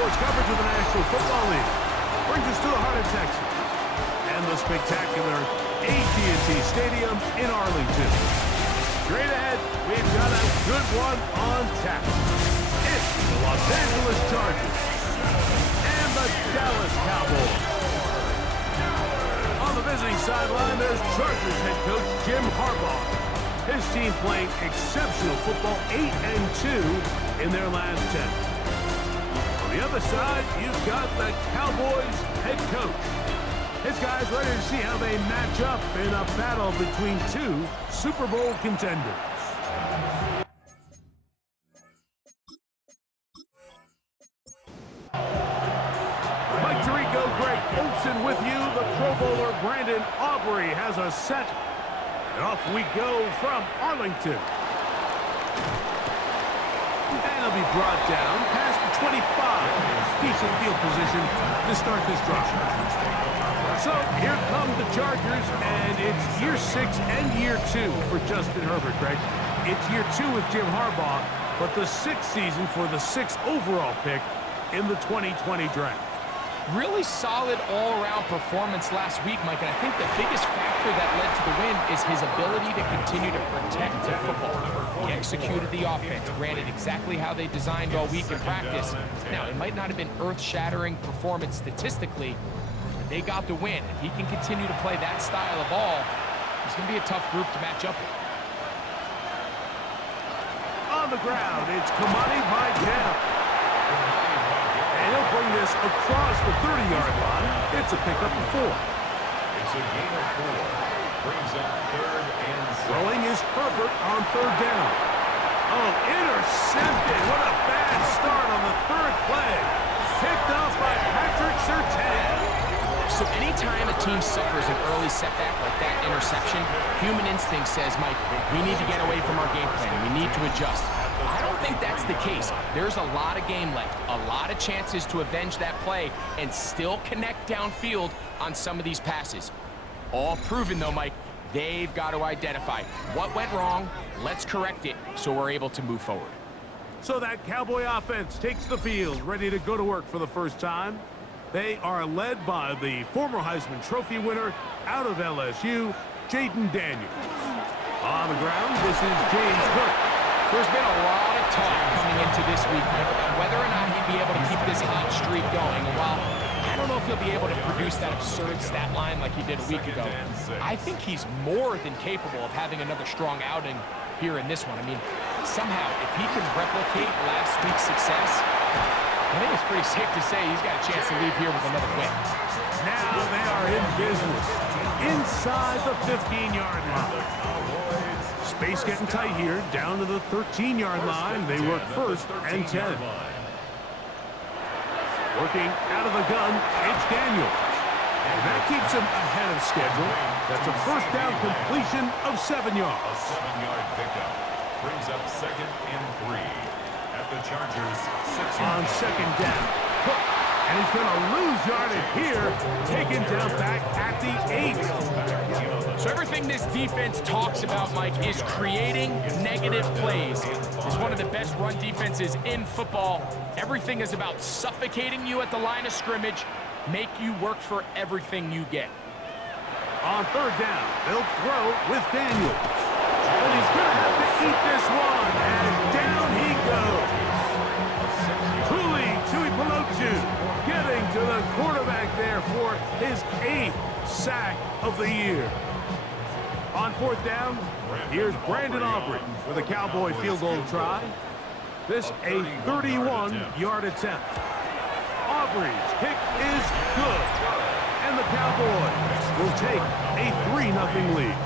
sports coverage of the National Football League brings us to the heart of Texas and the spectacular AT&T Stadium in Arlington. Straight ahead, we've got a good one on tap. It's the Los Angeles Chargers and the Dallas Cowboys. On the visiting sideline, there's Chargers head coach Jim Harbaugh. His team playing exceptional football, 8-2 in their last 10. On the other side, you've got the Cowboys head coach. His guys ready to see how they match up in a battle between two Super Bowl contenders. Mike Tirico, Greg Olsen with you. The Pro Bowler Brandon Aubrey has a set. And off we go from Arlington. And he'll be brought down past the 25. Decent field position to start this drive. So here come the Chargers, and it's year 6 and year 2 for Justin Herbert, Greg. It's year 2 with Jim Harbaugh, but the 6th season for the 6th overall pick in the 2020 draft. Really solid all-around performance last week, Mike, and I think the biggest factor that led to the win is his ability to continue to protect the football. He executed the offense, ran it exactly how they designed all week in practice. Now, it might not have been earth-shattering performance statistically, but they got the win. If he can continue to play that style of ball, it's going to be a tough group to match up with. On the ground, it's Kamani Vidal. And he'll bring this across the 30-yard line. It's a pickup of 4. It's a gain of 4. Brings up 3rd and 6. Throwing is Herbert on 3rd down. Oh, intercepted. What a bad start on the 3rd play. Picked up by Patrick Surtain. So anytime a team suffers an early setback like that interception, human instinct says, Mike, we need to get away from our game plan. We need to adjust. I don't think that's the case. There's a lot of game left, a lot of chances to avenge that play and still connect downfield on some of these passes. All proven, though, Mike, they've got to identify what went wrong, let's correct it so we're able to move forward. So that Cowboy offense takes the field, ready to go to work for the first time. They are led by the former Heisman Trophy winner out of LSU, Jaden Daniels. On the ground, this is James Cook. There's been a lot of talk coming into this week, Mike, about whether or not he'd be able to keep this hot streak going. And while I don't know if he'll be able to produce that absurd stat line like he did a week ago, I think he's more than capable of having another strong outing here in this one. I mean, somehow, if he can replicate last week's success, I think it's pretty safe to say he's got a chance to leave here with another win. Now they are in business inside the 15-yard line. Space getting tight here, down to the 13-yard line. They work 1st and 10. Working out of the gun, it's Daniels. And that keeps him ahead of schedule. That's a 1st down completion of 7 yards. A 7-yard pickup brings up 2nd and 3 at the Chargers' 6. On 2nd down, Cook. And he's going to lose yardage here, taken down back at the 8. So everything this defense talks about, Mike, is creating negative plays. It's one of the best run defenses in football. Everything is about suffocating you at the line of scrimmage, make you work for everything you get. On 3rd down, they'll throw with Daniels. And he's going to have to eat this one, and down he goes. Tui Pelotu getting to the quarterback there for his 8th sack of the year. On 4th down, here's Brandon Aubrey with a Cowboy field goal try. This a 31-yard attempt. Aubrey's kick is good. And the Cowboys will take a 3-0 lead.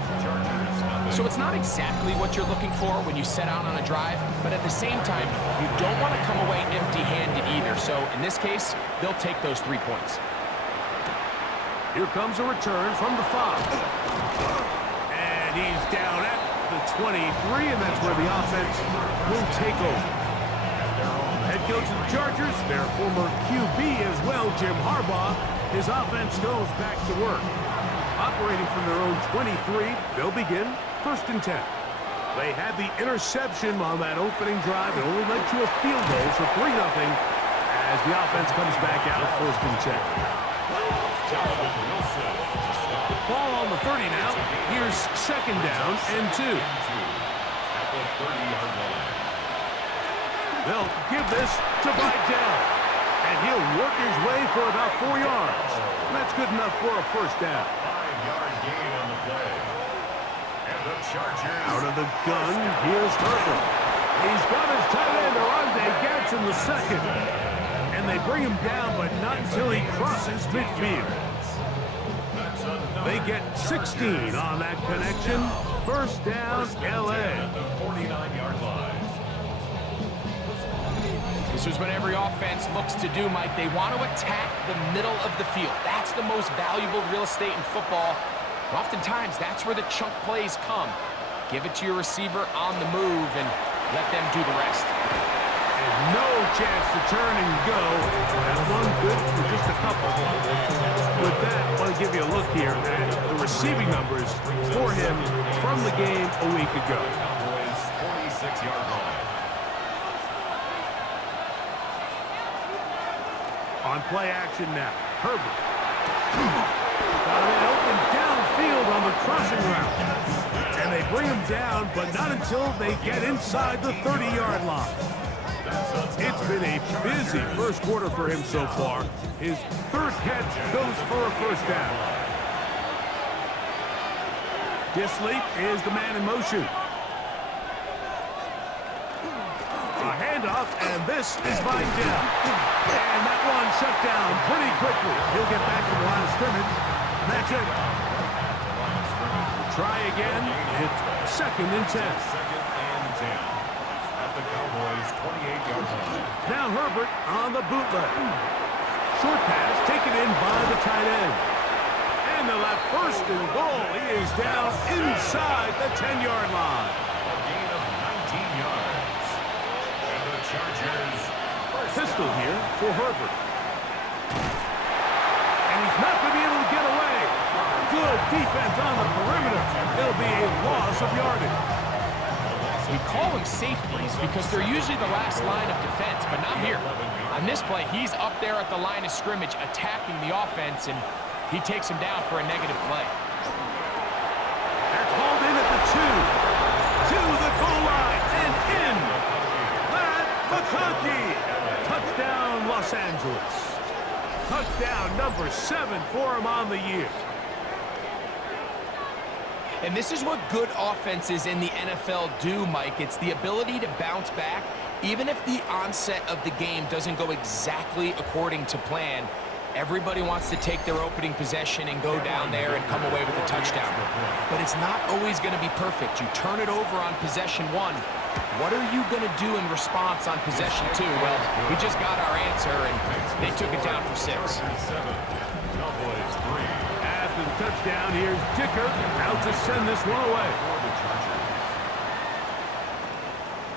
So it's not exactly what you're looking for when you set out on a drive, but at the same time, you don't want to come away empty-handed either. So in this case, they'll take those 3 points. Here comes a return from the 5. And he's down at the 23, and that's where the offense will take over. Head coach of the Chargers, their former QB as well, Jim Harbaugh, his offense goes back to work. Operating from their own 23, they'll begin 1st and 10. They had the interception on that opening drive. It only led to a field goal, so 3-0 as as the offense comes back out 1st and 10. Ball on the 30 now. Here's 2nd down and 2. At the 30-yard line. They'll give this to Vidal, and he'll work his way for about 4 yards. That's good enough for a 1st down. 5-yard gain on the play. And the Chargers. Out of the gun, here's Herbert. He's got his tight end, Arande Gatz, in the 2nd. And they bring him down, but not until he crosses midfield. They get 16 on that connection. 1st down, L.A. At the 49-yard line. This is what every offense looks to do, Mike. They want to attack the middle of the field. That's the most valuable real estate in football. Oftentimes, that's where the chunk plays come. Give it to your receiver on the move and let them do the rest. And no chance to turn and go. That one good for just a couple. With that, I want to give you a look here at the receiving numbers for him from the game a week ago. Cowboys 46-yard line. On play action now, Herbert. Got him in open downfield on the crossing route. And they bring him down, but not until they get inside the 30-yard line. It's been a busy 1st quarter for him so far. His 3rd catch goes for a 1st down. Disley is the man in motion. A handoff, and this is Vidal. And that one shut down pretty quickly. He'll get back to the line of scrimmage, and that's it. Try again. It's 2nd and 10. 2nd and 10. At the Cowboys 28-yard line. Now Herbert on the bootleg. Short pass taken in by the tight end. And they'll have 1st and goal. He is down inside the 10-yard line. A gain of 19 yards. And the Chargers. Pistol here for Herbert. And he's not going to be able to get away. Good defense on the perimeter. It'll be a loss of yardage. We call them safeties because they're usually the last line of defense, but not here. On this play, he's up there at the line of scrimmage attacking the offense, and he takes him down for a negative play. They're called in at the 2. To the goal line and in. Matt McConkey. Touchdown, Los Angeles. Touchdown number 7 for him on the year. And this is what good offenses in the NFL do, Mike. It's the ability to bounce back, even if the onset of the game doesn't go exactly according to plan. Everybody wants to take their opening possession and go down there and come away with a touchdown. But it's not always going to be perfect. You turn it over on possession 1. What are you going to do in response on possession 2? Well, we just got our answer, and they took it down for 6. Cowboys 3. After the touchdown, here's Dicker out to send this one away.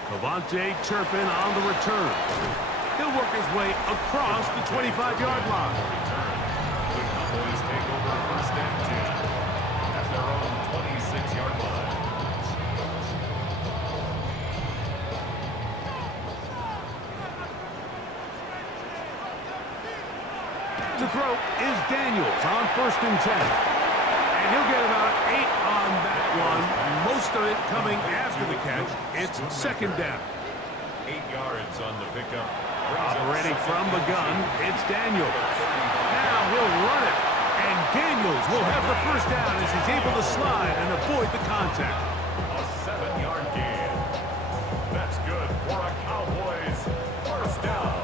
Cavante Turpin on the return. He'll work his way across the 25-yard line. The Cowboys take over 1st and 10 at their own 26-yard line. To throw is Daniels on 1st and 10. And he'll get about 8 on that one. Most of it coming after the catch. It's 2nd down. 8 yards on the pickup. Operating from the gun, it's Daniels. Now he'll run it. And Daniels will have the 1st down as he's able to slide and avoid the contact. A 7-yard gain. That's good for a Cowboys 1st down.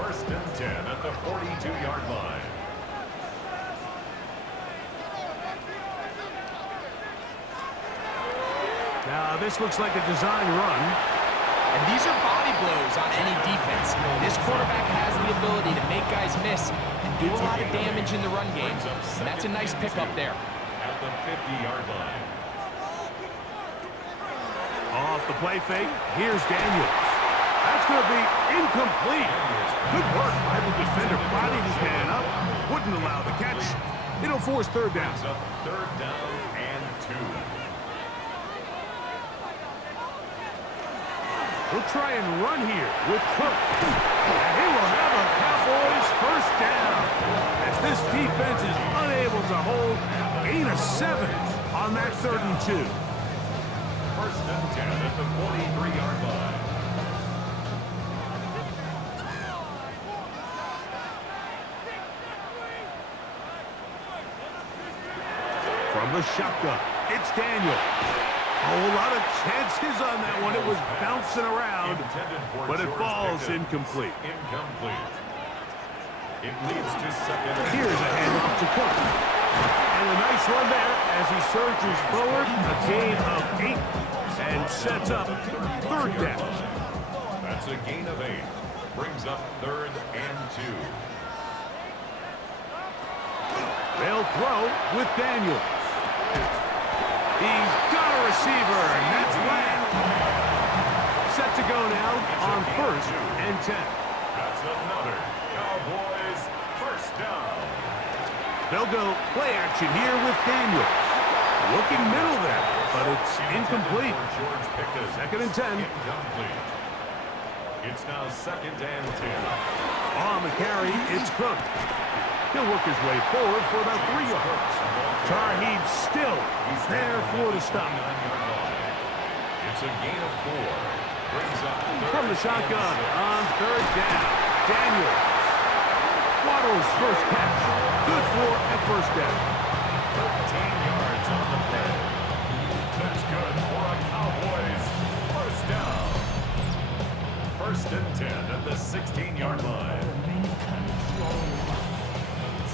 1st and 10 at the 42-yard line. Now this looks like a design run. And these are body blows on any defense. This quarterback has the ability to make guys miss and do a lot of damage in the run game. And that's a nice pickup there. At the 50-yard line. Off the play fake, here's Daniels. That's going to be incomplete. Good work by the defender. Bodied his man up. Wouldn't allow the catch. It'll force 3rd down. Brings up 3rd down and 2. He'll try and run here with Cook. And he will have a Cowboys first down. As this defense is unable to hold, gain of 7 on that 3rd and 2. First and 10 at the 43-yard line. From the shotgun, it's Daniel. A whole lot of chances on that one. It was bouncing around, but it falls incomplete. Incomplete. It leads to second. Here's a handoff to Cook. And a nice run there as he surges forward. A gain of 8 and sets up 3rd down. That's a gain of 8. Brings up 3rd and 2. They'll throw with Daniel. He's got a receiver, and that's Lamb. Set to go now on 1st and 10. That's another Cowboys first down. They'll go play action here with Daniel. Looking middle there, but it's incomplete. George picked a 2nd and 10. Incomplete. It's now 2nd and 10. On the carry, it's Cook. He'll work his way forward for about 3 yards. Tarheed still there for the stop. It's a gain of 4. Brings up From the shotgun on 3rd down. Daniel. Waddle's first catch. Good for a first down. 13 yards on the play. That's good for a Cowboys first down. 1st and 10 at the 16-yard line.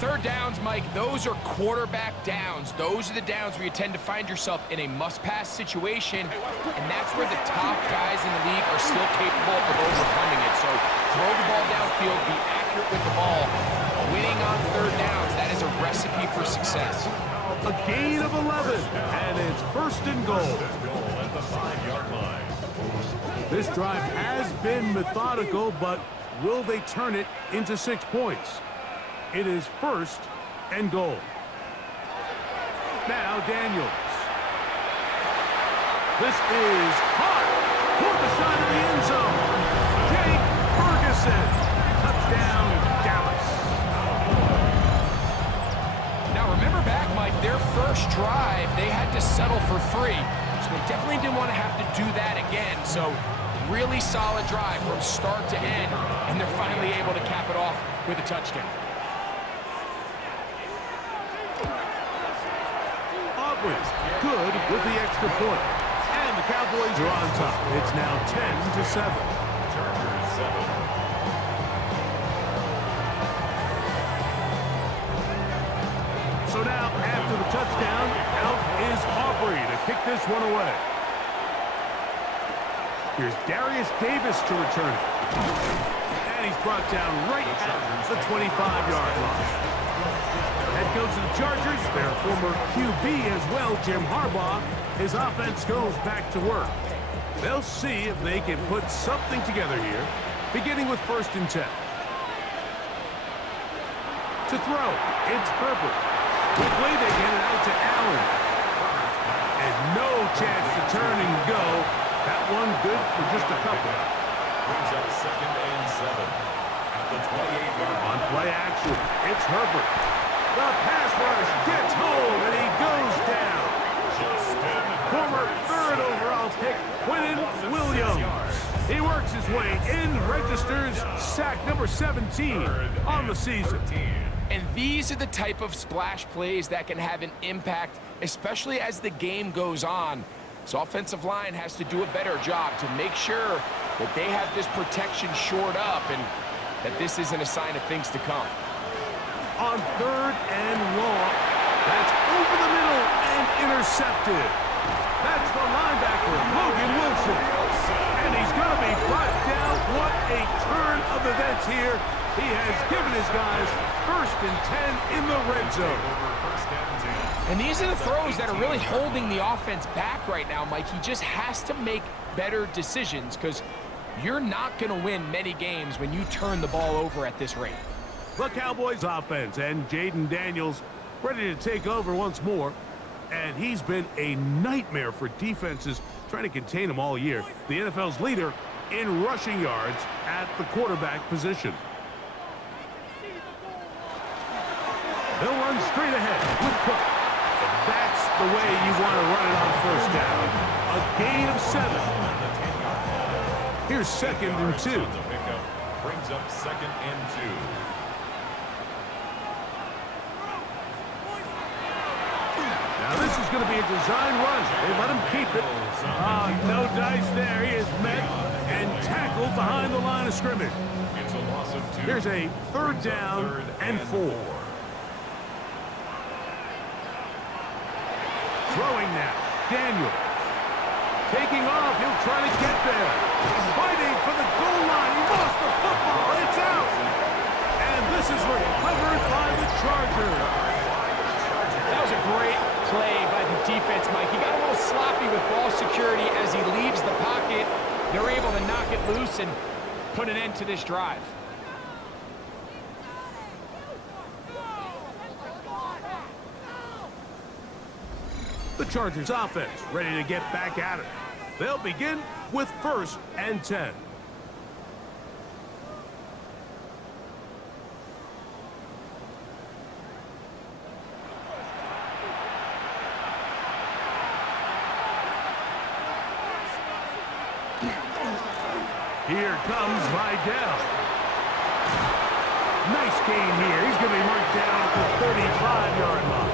3rd downs, Mike, those are quarterback downs. Those are the downs where you tend to find yourself in a must-pass situation, and that's where the top guys in the league are still capable of overcoming it. So throw the ball downfield, be accurate with the ball. Winning on 3rd downs, that is a recipe for success. A gain of 11, and it's 1st and goal. At the 5-yard line. This drive has been methodical, but will they turn it into 6 points? It is 1st and goal. Now Daniels. This is caught toward the side of the end zone. Jake Ferguson. Touchdown, Dallas. Now remember back, Mike, their first drive, they had to settle for 3. So they definitely didn't want to have to do that again. So really solid drive from start to end, and they're finally able to cap it off with a touchdown. Good with the extra point. And the Cowboys are on top. It's now 10-7. Chargers 7. So now, after the touchdown, out is Aubrey to kick this one away. Here's Darius Davis to return it. And he's brought down right at the 25-yard line. Head coach of the Chargers, their former QB as well, Jim Harbaugh, his offense goes back to work. They'll see if they can put something together here, beginning with 1st and 10. To throw, it's Herbert. Quickly, they get it out to Allen. And no chance to turn and go. That one good for just a couple. Brings up 2nd and 7. At the 28-yard line. On play action, it's Herbert. The pass rush gets home, and he goes down. Former 3rd overall pick, Quinnen Williams. He works his way in, registers sack number 17 on the season. And these are the type of splash plays that can have an impact, especially as the game goes on. So offensive line has to do a better job to make sure that they have this protection shored up and that this isn't a sign of things to come. On 3rd and long, that's over the middle and intercepted. That's the linebacker, Logan Wilson. And he's going to be brought down. What a turn of events here. He has given his guys 1st and 10 in the red zone. And these are the throws that are really holding the offense back right now, Mike. He just has to make better decisions because you're not going to win many games when you turn the ball over at this rate. The Cowboys offense and Jaden Daniels ready to take over once more. And he's been a nightmare for defenses trying to contain him all year. The NFL's leader in rushing yards at the quarterback position. They'll run straight ahead with Cook. And that's the way you want to run it on first down. A gain of 7. Here's 2nd and 2. Brings up 2nd and 2. Now this is going to be a design run. They let him keep it. No dice there. He is met and tackled behind the line of scrimmage. It's a loss of 2. Here's a 3rd down and 4. Throwing now. Daniel. Taking off. He'll try to get there. Fighting for the goal line. He lost the football. It's out. And this is recovered by the Chargers. That was a great play by the defense, Mike. He got a little sloppy with ball security as he leaves the pocket. They're able to knock it loose and put an end to this drive. The Chargers offense ready to get back at it. They'll begin with 1st and 10. Here comes Vidal. Nice gain here. He's going to be marked down at the 35-yard line.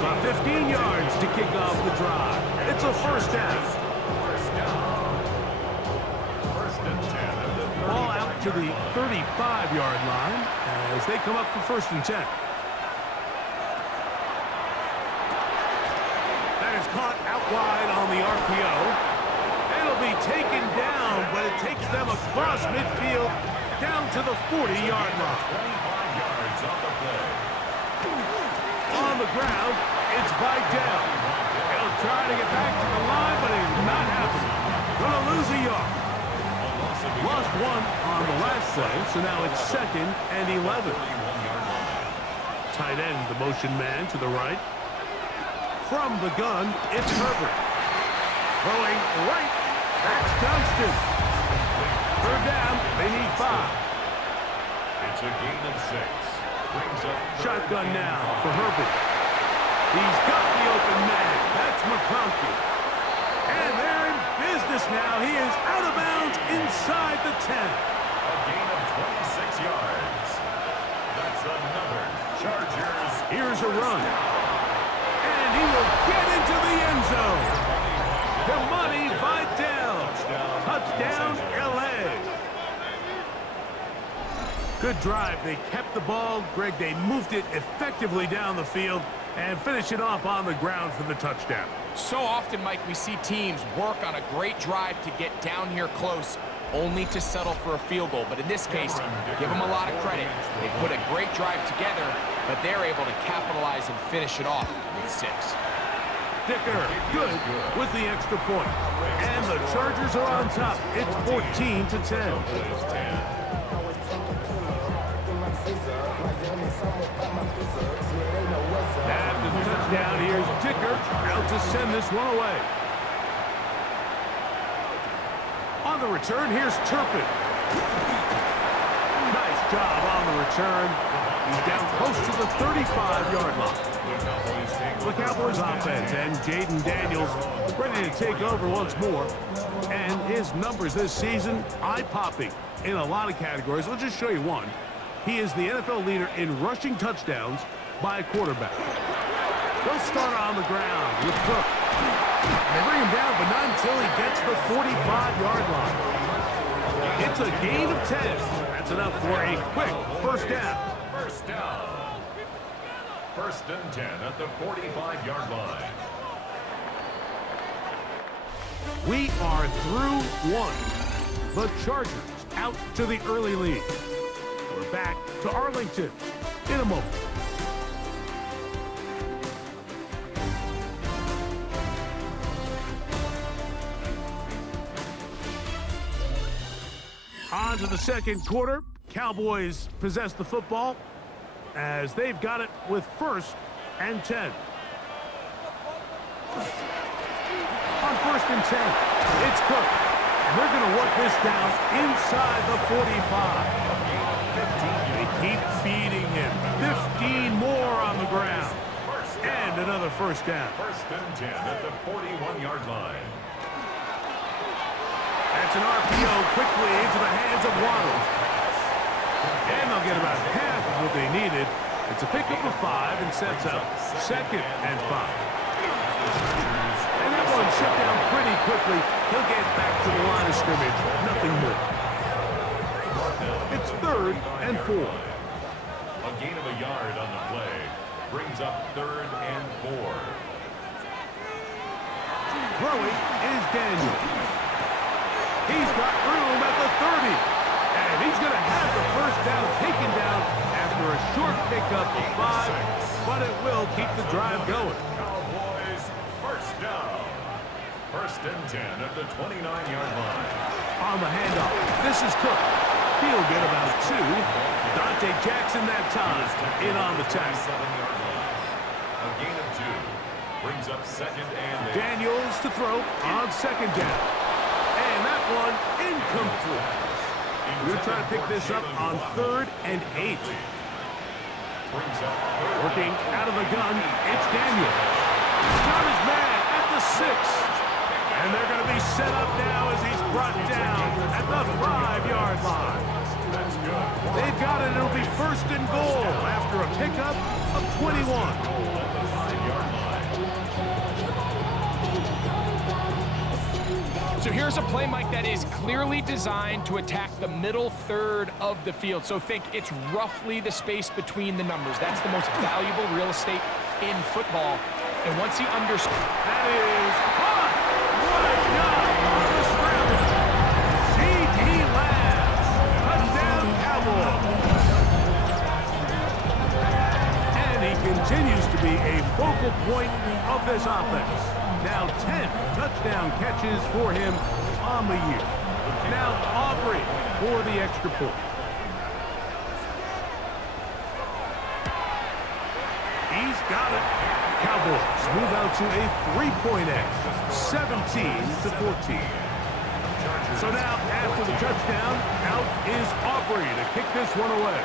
About 15 yards to kick off the drive. It's a 1st down. First and 10 at the 35. Ball out to the 35-yard line as they come up for 1st and 10. That is caught out wide on the RPO. It'll be taken down, but it takes them across midfield down to the 40-yard line. 25 yards on the play. On the ground, it's Vidal. He'll try to get back to the line, but it's not happening. Gonna lose a yard. Lost 1 on the last play, so now it's 2nd and 11. Tight end, the motion man to the right. From the gun, it's Herbert. Throwing right, that's Johnston. 3rd down, they need 5. It's a gain of 6. Brings up Shotgun now for Herbert. He's got the open man. That's McConkey. And they're in business now. He is out of bounds inside the 10. a gain of 26 yards. That's another Chargers. Here's a run. And he will get into the end zone. Damani Vidal. Touchdown, L.A. Good drive. They kept the ball. Greg, they moved it effectively down the field and finish it off on the ground for the touchdown. So often, Mike, we see teams work on a great drive to get down here close, only to settle for a field goal. But in this case, give them a lot of credit. They put a great drive together, but they're able to capitalize and finish it off with 6. Dicker, good with the extra point. And the Chargers are on top. It's 14-10. After the touchdown, here's Dicker out to send this one away. On the return, here's Turpin. Nice job on the return. He's down close to the 35-yard line. The Cowboys offense and Jaden Daniels ready to take over once more. And his numbers this season, eye-popping in a lot of categories. Let's just show you one. He is the NFL leader in rushing touchdowns by a quarterback. They'll start on the ground with Cook. They bring him down, but not until he gets the 45-yard line. It's a gain of 10. That's enough for a quick first down. First down. First and 10 at the 45-yard line. We are through one. The Chargers out to the early lead. We're back to Arlington in a moment. On to the second quarter. Cowboys possess the football as they've got it with 1st and 10. On 1st and 10, it's Cook. And they're going to work this down inside the 45. They keep feeding him. 15 more on the ground. And another first down. First and 10 at the 41-yard line. That's an RPO quickly into the hands of Waddle. And they'll get about half of what they needed. It's a pickup of 5 and sets up 2nd and 5. And that one shut down pretty quickly. He'll get back to the line of scrimmage. Nothing more. It's 3rd and 4. A gain of a yard on the play brings up 3rd and 4. Throwing is Daniel. He's got room at the 30. And he's going to have the first down taken down after a short pickup of 5. But it will keep the drive going. Cowboys first down. First and 10 at the 29-yard line. On the handoff, this is Cook. He'll get about 2. Dante Jackson that time in on the tackle. 7-yard line. A gain of 2 brings up 2nd and 8. Daniels to throw on 2nd down. And that one incomplete. We're going to try to pick this up on 3rd and 8. Working out of the gun, it's Daniel. Got his man at the 6. And they're going to be set up now as he's brought down at the 5-yard line. They've got it. It'll be 1st and goal after a pickup of 21. So here's a play, Mike, that is clearly designed to attack the middle 3rd of the field. So think it's roughly the space between the numbers. That's the most valuable real estate in football. And once he understands... That is caught! What a shot on the scramble! C.D. Lamb, touchdown Cowboys! And he continues to be a focal point of this offense. Now 10 touchdown catches for him on the year. Now Aubrey for the extra point. He's got it. Cowboys move out to a 3-point edge, 17-14. So now, after the touchdown, out is Aubrey to kick this one away.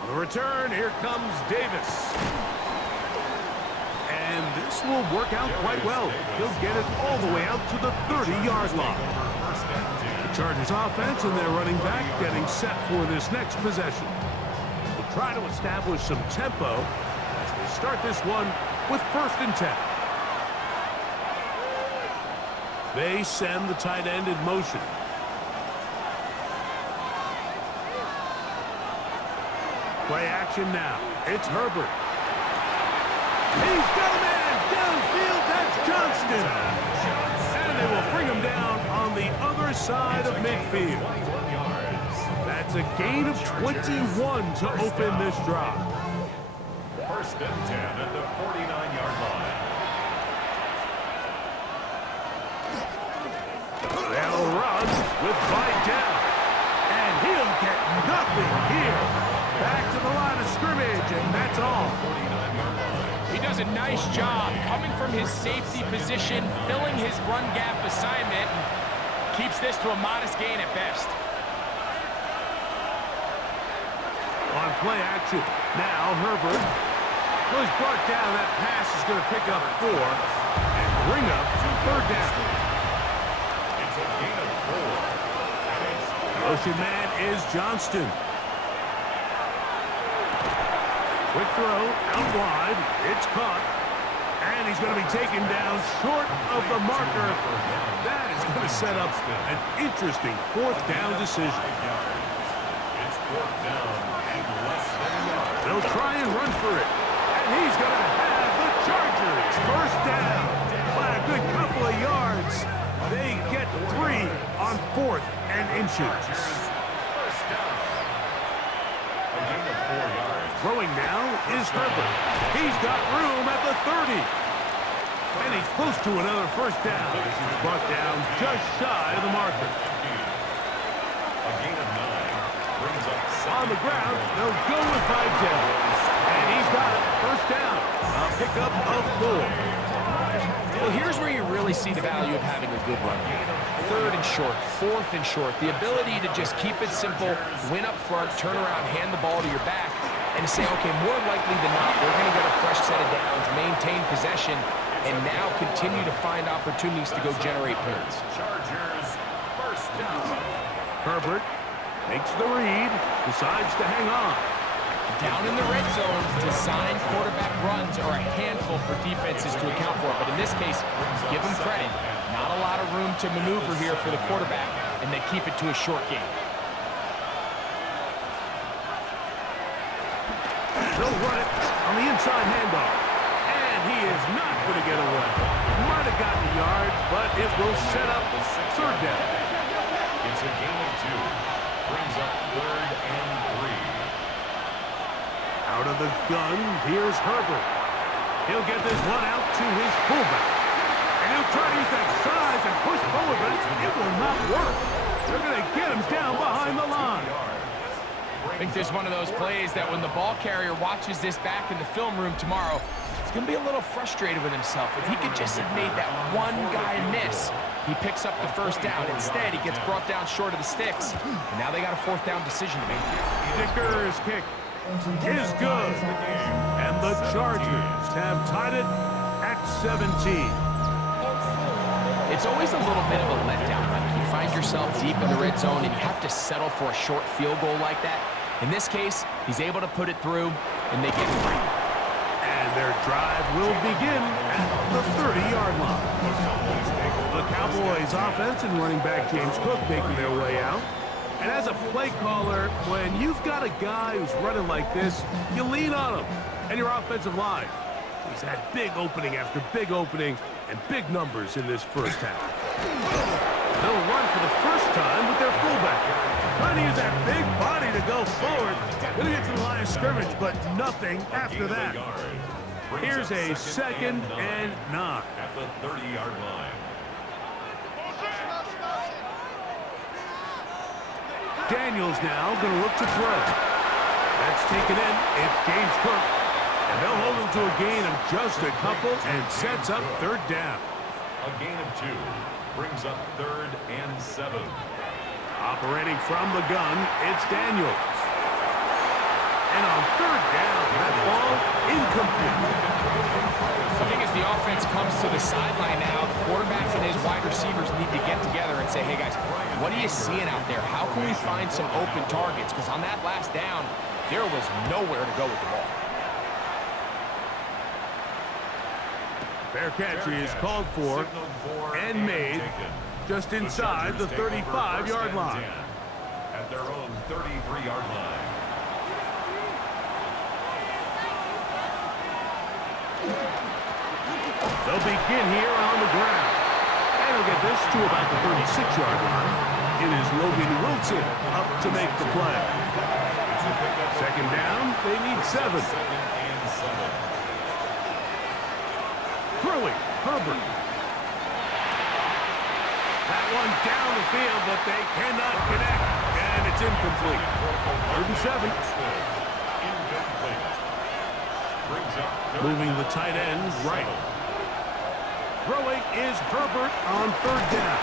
On the return, here comes Davis. And this will work out quite well. He'll get it all the way out to the 30-yard line. The Chargers offense and their running back getting set for this next possession. We'll try to establish some tempo as they start this one with 1st and 10. They send the tight end in motion. Play action now. It's Herbert. He's got a man downfield. That's Johnston. And they will bring him down on the other side of midfield. That's a gain of 21 to open this drive. 1st and 10 at the 49-yard line. They'll run with Vidal. And he'll get nothing here. Back to the line of scrimmage, and that's all. He does a nice job coming from his safety position, filling his run gap assignment, and keeps this to a modest gain at best. On play action, now Herbert. Well, he's brought down. That pass is going to pick up 4 and bring up 3rd down. It's a gain of 4. Motion man is Johnston. Quick throw, out wide. It's caught. And he's going to be taken down short of the marker. That is going to set up an interesting 4th down decision. It's 4th down and less than a yard. They'll try and run for it. And he's going to have the Chargers 1st down. By a good couple of yards. They get 3 on 4th and inches. First down. A gain of 4 yards. Throwing now is Herbert. He's got room at the 30. And he's close to another 1st down. He's brought down just shy of the marker. A gain of 9 brings up 7. On the ground, they'll go with Vidal. And he's got it. 1st down. A pickup of 4. Well, here's where you really see the value of having a good run game. 3rd and short, 4th and short. The ability to just keep it simple, win up front, turn around, hand the ball to your back, and to say, okay, more likely than not, we're going to get a fresh set of downs, maintain possession, and now continue to find opportunities to go generate points. Chargers, first down. Herbert makes the read, decides to hang on. Down in the red zone, design quarterback runs are a handful for defenses to account for. But in this case, give them credit. Not a lot of room to maneuver here for the quarterback, and they keep it to a short game. They'll run it on the inside handoff. And he is not going to get away. Might have gotten a yard, but it will set up 3rd down. It's a gain of 2. Brings up 3rd and 3. Out of the gun, here's Herbert. He'll get this one out to his fullback. And he'll try to use that size and push forward, but it will not work. They're going to get him down behind the line. I think there's one of those plays that when the ball carrier watches this back in the film room tomorrow, he's going to be a little frustrated with himself. If he could just have made that one guy miss, he picks up the 1st down. Instead, he gets brought down short of the sticks. And now they got a 4th down decision to make. Dicker's kick is good. And the Chargers have tied it at 17. It's always a little bit of a letdown. Like you find yourself deep in the red zone and you have to settle for a short field goal like that. In this case, he's able to put it through, and they get free. And their drive will begin at the 30-yard line. The Cowboys offense and running back James Cook making their way out. And as a play caller, when you've got a guy who's running like this, you lean on him and your offensive line. He's had big opening after big opening and big numbers in this first half. They'll run for the first time with their fullback. Trying to use that big body to go forward. Gonna get to the line of scrimmage, but nothing after that. Here's a 2nd and 9. At the 30-yard line. Daniels now going to look to throw. That's taken in. It's James Cook. And they'll hold him to a gain of just a couple and sets up 3rd down. A gain of 2 brings up 3rd and 7. Operating from the gun, it's Daniels. And on 3rd down, that ball incomplete. I think as the offense comes to the sideline now, the quarterback and his wide receivers need to get together and say, hey guys, what are you seeing out there? How can we find some open targets? Because on that last down, there was nowhere to go with the ball. Fair catch is called for and made just inside the 35-yard line. At their own 33-yard line. They'll begin here on the ground. And they'll get this to about the 36-yard line. It is Logan Wilson up to make the play. 2nd down, they need 7. Throwing, Herbert. That one down the field, but they cannot connect. And it's incomplete. 3rd and 7. Moving the tight end right. Throwing is Herbert on 3rd down.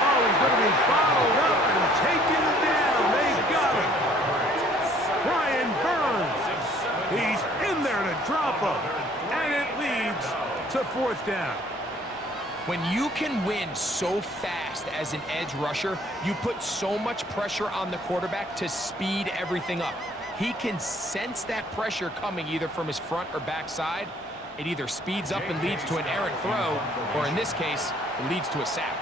Oh, he's going to be bottled up and taken down. They got him. Brian Burns. He's in there to drop him. And it leads to 4th down. When you can win so fast as an edge rusher, you put so much pressure on the quarterback to speed everything up. He can sense that pressure coming either from his front or back side. It either speeds up and leads to an errant throw, or in this case, it leads to a sack.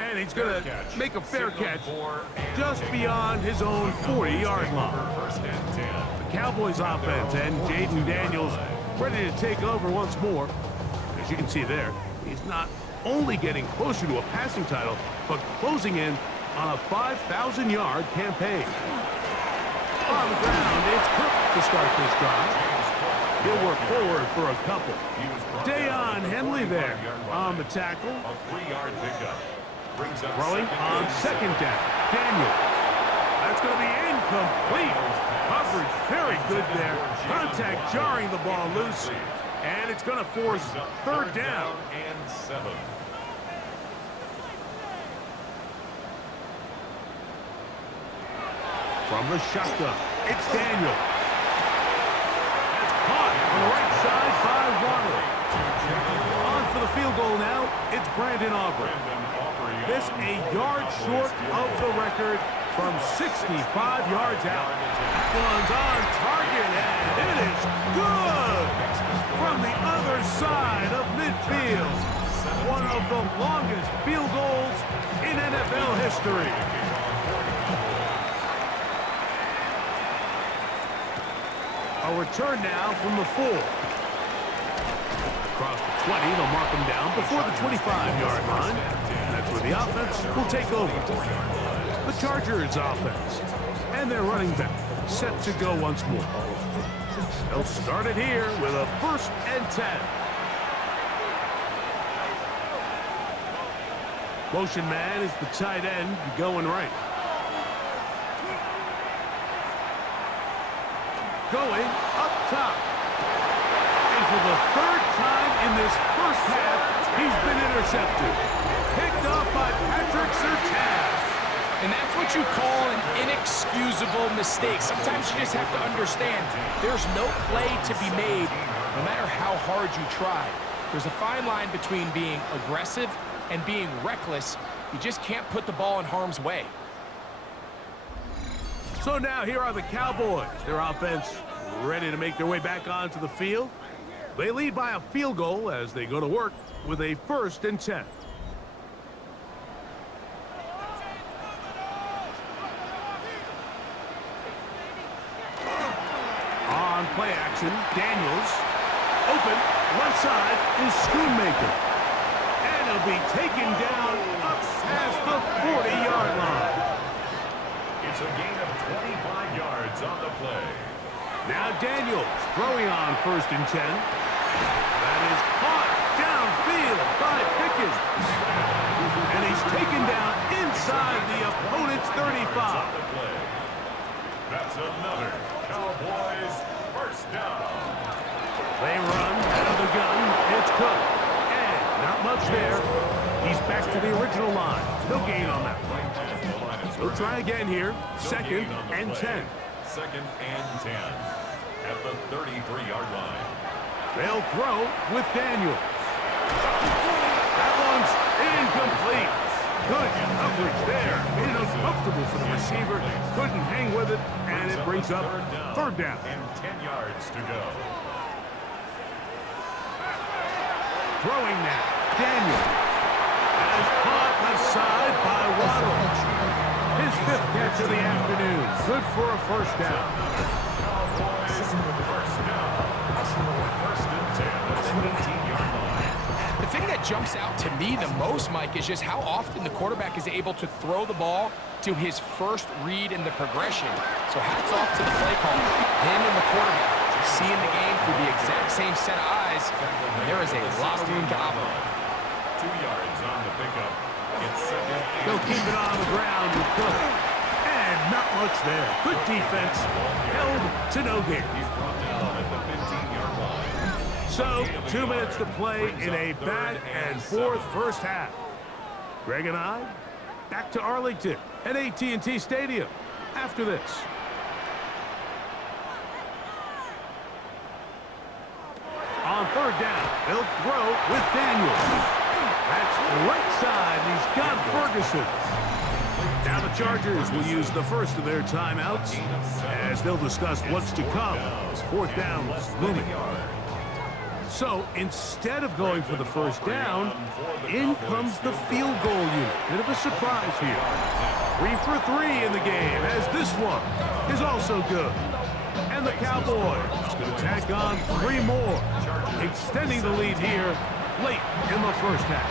And he's going to make a fair catch just beyond his own 40-yard line. The Cowboys offense and Jaden Daniels ready to take over once more. As you can see there, he's not only getting closer to a passing title, but closing in on a 5,000-yard campaign. On the ground, it's Cook to start this drive. He'll work forward for a couple. Dayon Henley there on the tackle. A 3-yard pickup. Throwing on 2nd down. Daniel. That's It's going to be incomplete. Coverage very good there. Contact jarring the ball loose. And it's going to force third down. And 7. From the shotgun, it's Daniel. That's caught on the right side by Waddle. On for the field goal now, it's Brandon Aubrey. This a yard short of the record from 65 yards out. That one's on target, and it is good from the other side of midfield. One of the longest field goals in NFL history. A return now from the 4. Across the 20, they'll mark him down before the 25-yard line. And that's where the offense will take over. The Chargers offense. And their running back set to go once more. They'll start it here with a 1st and 10. Motion man is the tight end going right. Going up top. And for the 3rd time in this first half, he's been intercepted. Picked off by Patrick Surtain. And that's what you call an inexcusable mistake. Sometimes you just have to understand there's no play to be made no matter how hard you try. There's a fine line between being aggressive and being reckless. You just can't put the ball in harm's way. So now here are the Cowboys. Their offense ready to make their way back onto the field. They lead by a field goal as they go to work with a 1st and 10. On play action, Daniels. Open, left side is Schoonmaker. And he'll be taken down up past the 40-yard line. It's a gain of 25 yards on the play. Now Daniels throwing on 1st and 10. That is caught downfield by Pickens. And he's taken down inside the opponent's 35. That's another Cowboys 1st down. They run out of the gun. It's Cook. And not much there. He's back to the original line. No gain on that one. We'll try again here. 2nd and 10. 2nd and 10 at the 33-yard line. They'll throw with Daniels. That one's incomplete. Good coverage there. Made it uncomfortable for the receiver. Couldn't hang with it, and it brings up 3rd down. And 10 yards to go. Throwing now. Daniels. As caught left side by Waddle. His 5th catch of the afternoon. Good for a 1st down. Cowboys 1st down. 1st and 10 at the 18-yard line. The thing that jumps out to me the most, Mike, is just how often the quarterback is able to throw the ball to his first read in the progression. So hats off to the play caller. Him and the quarterback seeing the game through the exact same set of eyes, and there is a lot of room to operate. 2 yards on the pickup. It's 2nd and They'll keep it on the ground with Cook. And not much there. Good defense. Held to no gain. he's brought down at the 15-yard line. So, 2 minutes to play in a back-and-forth first half. Greg and I, back to Arlington at AT&T Stadium after this. On 3rd down, they'll throw with Daniels. That's right side, and he's got Ferguson. Now the Chargers will use the first of their timeouts as they'll discuss what's to come as 4th down looming. So instead of going for the 1st down, in comes the field goal unit. Bit of a surprise here. 3 for 3 in the game, as this one is also good. And the Cowboys going to tack on 3 more, extending the lead here late in the first half.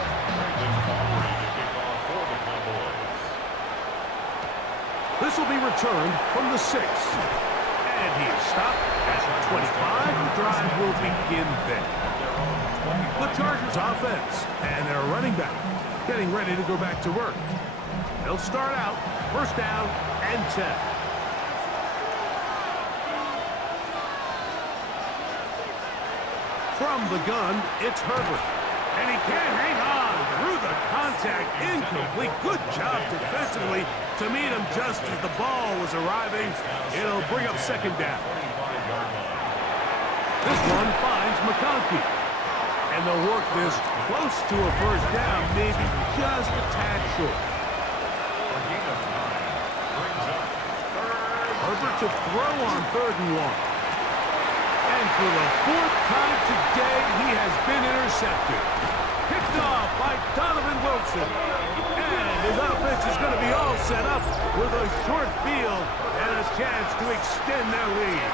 This will be returned from the 6. And he is stopped at 25. The drive will begin there. The Chargers offense and their running back getting ready to go back to work. They'll start out 1st down and 10. From the gun, it's Herbert. And he can't hang on through the contact. Incomplete. Good job defensively to meet him just as the ball was arriving. It'll bring up second down. This one finds McConkey. And they'll work this close to a first down, maybe just a tad short. Herbert to throw on 3rd and 1. And for the 4th time today, he has been intercepted. Picked off by Donovan Wilson. And his offense is going to be all set up with a short field and a chance to extend their lead.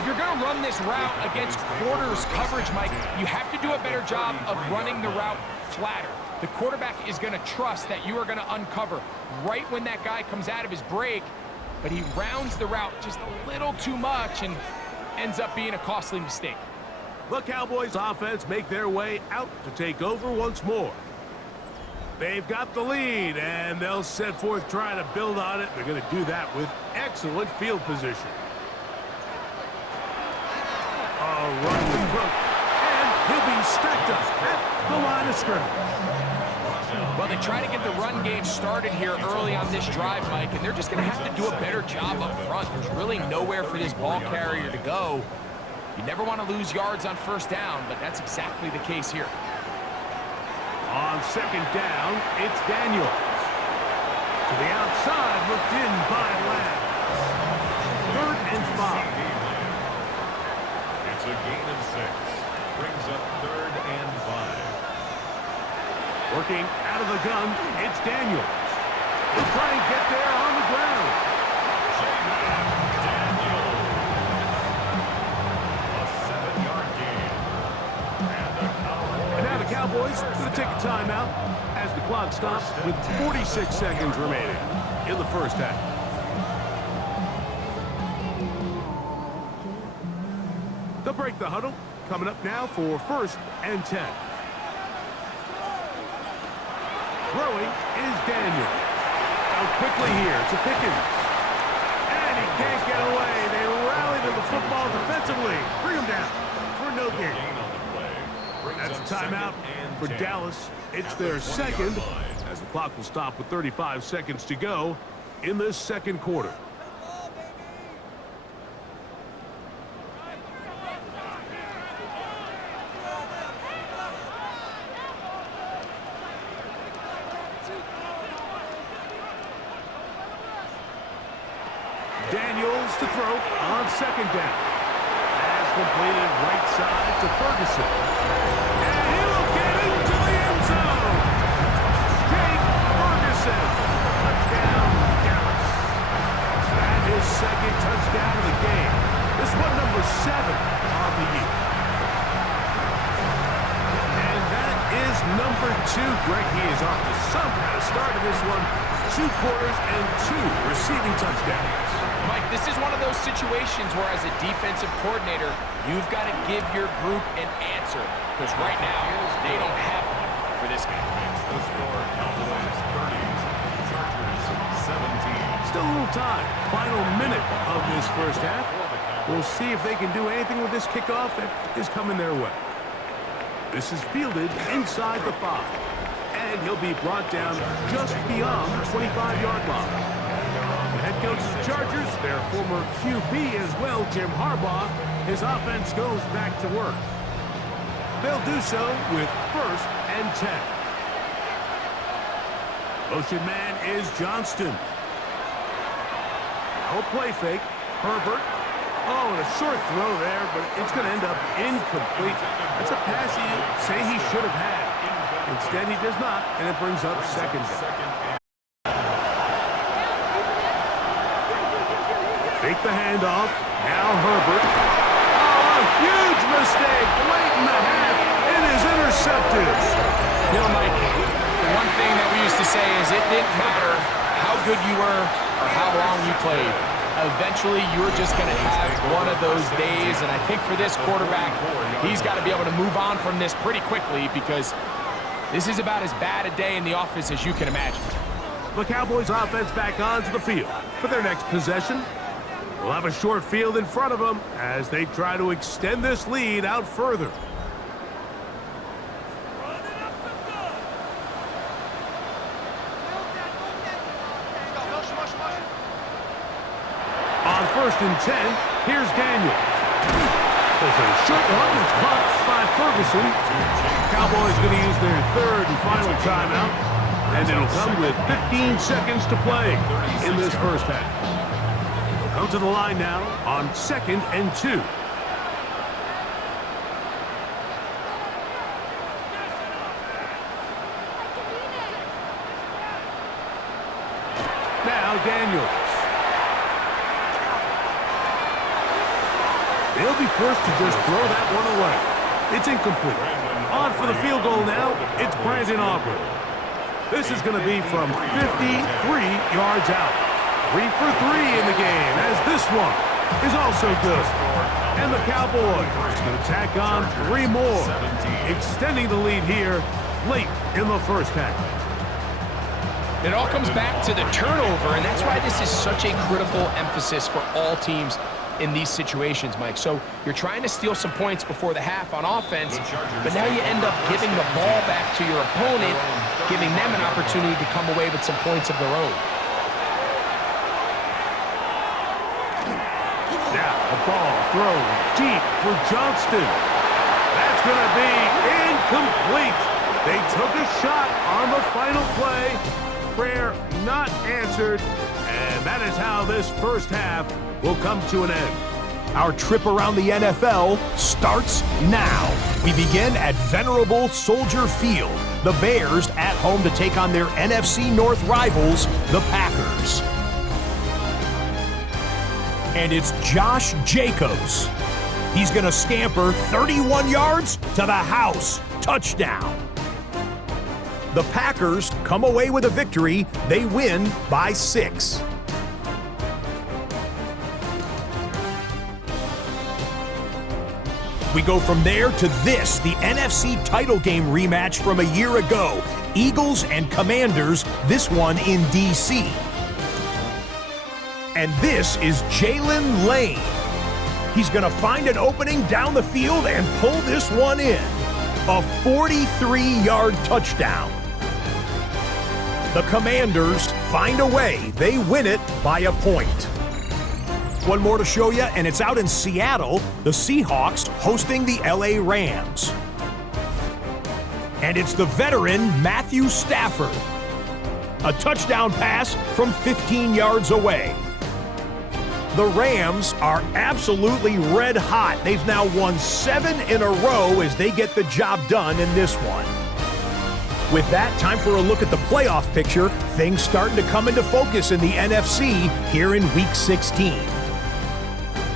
If you're going to run this route against quarters coverage, Mike, you have to do a better job of running the route flatter. The quarterback is going to trust that you are going to uncover right when that guy comes out of his break, but he rounds the route just a little too much and ends up being a costly mistake. The Cowboys offense make their way out to take over once more. They've got the lead, and they'll set forth trying to build on it. They're going to do that with excellent field position. A run with Brook, and he'll be stacked up at the line of scrimmage. Well, they try to get the run game started here early on this drive, Mike, and they're just going to have to do a better job up front. There's really nowhere for this ball carrier to go. You never want to lose yards on first down, but that's exactly the case here. On second down, it's Daniels. To the outside, looked in by Lamb. 3rd and 5. It's a gain of 6. Brings up 3rd and 5. Working out of the gun, it's Daniels. He'll try and get there on the ground. Daniels. A 7-yard gain. And now the Cowboys going to take a timeout as the clock stops with 46 seconds remaining in the first half. They'll break the huddle. Coming up now for 1st and 10. Throwing is Daniel. Out quickly here to Pickens. And he can't get away. They rally to the football defensively. Bring him down for no gain. That's a timeout for Dallas. It's their second as the clock will stop with 35 seconds to go in this second quarter. Daniels to throw on second down. Pass completed right side to Ferguson. And he will get into the end zone. Jake Ferguson. Touchdown, Dallas. And his second touchdown of the game. This one number 7 on the year. And that is number 2. Greg, he is off to some kind of start in this one. 2 quarters and 2 receiving touchdowns. Mike, this is one of those situations where as a defensive coordinator, you've got to give your group an answer. Because right now, they don't have one for this guy. The score, Cowboys 30, Chargers 17. Still a little time. Final minute of this first half. We'll see if they can do anything with this kickoff that is coming their way. This is fielded inside the 5. And he'll be brought down just beyond the 25-yard line. The head coach of the Chargers, their former QB as well, Jim Harbaugh, his offense goes back to work. They'll do so with 1st and 10. Motion man is Johnston. No play fake. Herbert. Oh, and a short throw there, but it's going to end up incomplete. That's a pass you say he should have had. Instead, he does not, and it brings up second down. Fake the handoff. Now Herbert. Oh, a huge mistake late in the half. It is intercepted. You know, Mike, the one thing that we used to say is it didn't matter how good you were or how long you played. Eventually, you're just going to have one of those days, and I think for this quarterback, he's got to be able to move on from this pretty quickly because this is about as bad a day in the office as you can imagine. The Cowboys offense back onto the field for their next possession. We'll have a short field in front of them as they try to extend this lead out further. On 1st and 10, here's Daniels. There's a short one that's caught by Ferguson. Cowboys going to use their 3rd and final timeout, and it'll come with 15 seconds to play in this first half. They'll come to the line now on 2nd and 2. Now Daniels. They'll be forced to just throw that one away. It's incomplete. On for the field goal now, it's Brandon Aubrey. This is going to be from 53 yards out. 3 for 3 in the game, as this one is also good. And the Cowboys going to tack on 3 more, extending the lead here late in the first half. It all comes back to the turnover, and that's why this is such a critical emphasis for all teams in these situations, Mike. So you're trying to steal some points before the half on offense, but now you end up giving the ball back to your opponent, giving them an opportunity to come away with some points of their own. Now the ball thrown deep for Johnston. That's going to be incomplete. They took a shot on the final play. Prayer not answered, and that is how this first half will come to an end. Our trip around the NFL starts now. We begin at venerable Soldier Field. The Bears at home to take on their NFC North rivals, the Packers. And it's Josh Jacobs. He's going to scamper 31 yards to the house. Touchdown. The Packers come away with a victory. They win by 6. We go from there to this, the NFC title game rematch from a year ago. Eagles and Commanders, this one in D.C. And this is Jalen Lane. He's going to find an opening down the field and pull this one in. A 43-yard touchdown. The Commanders find a way. They win it by a point. One more to show you, and it's out in Seattle, the Seahawks hosting the LA Rams. And it's the veteran Matthew Stafford. A touchdown pass from 15 yards away. The Rams are absolutely red hot. They've now won 7 in a row as they get the job done in this one. With that, time for a look at the playoff picture. Things starting to come into focus in the NFC here in Week 16.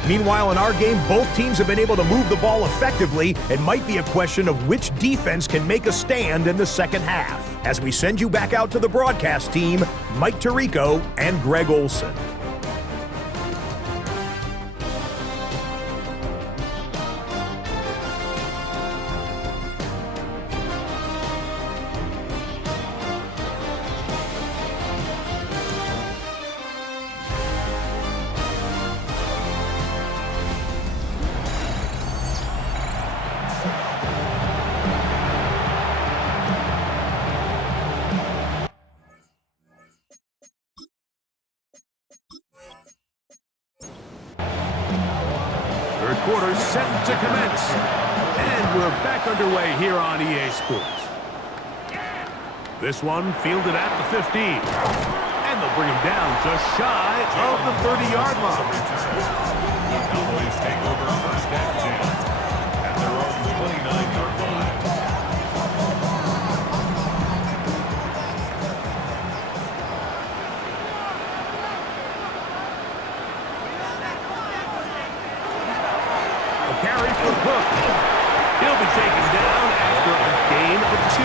Meanwhile, in our game, both teams have been able to move the ball effectively. It might be a question of which defense can make a stand in the second half. As we send you back out to the broadcast team, Mike Tirico and Greg Olson. Quarter set to commence. And we're back underway here on EA Sports. This one fielded at the 15. And they'll bring him down just shy of the 30-yard line. The Cowboys take over 1st and 10 at their own 29-yard line. Carry for Cook. He'll be taken down after a gain of 2.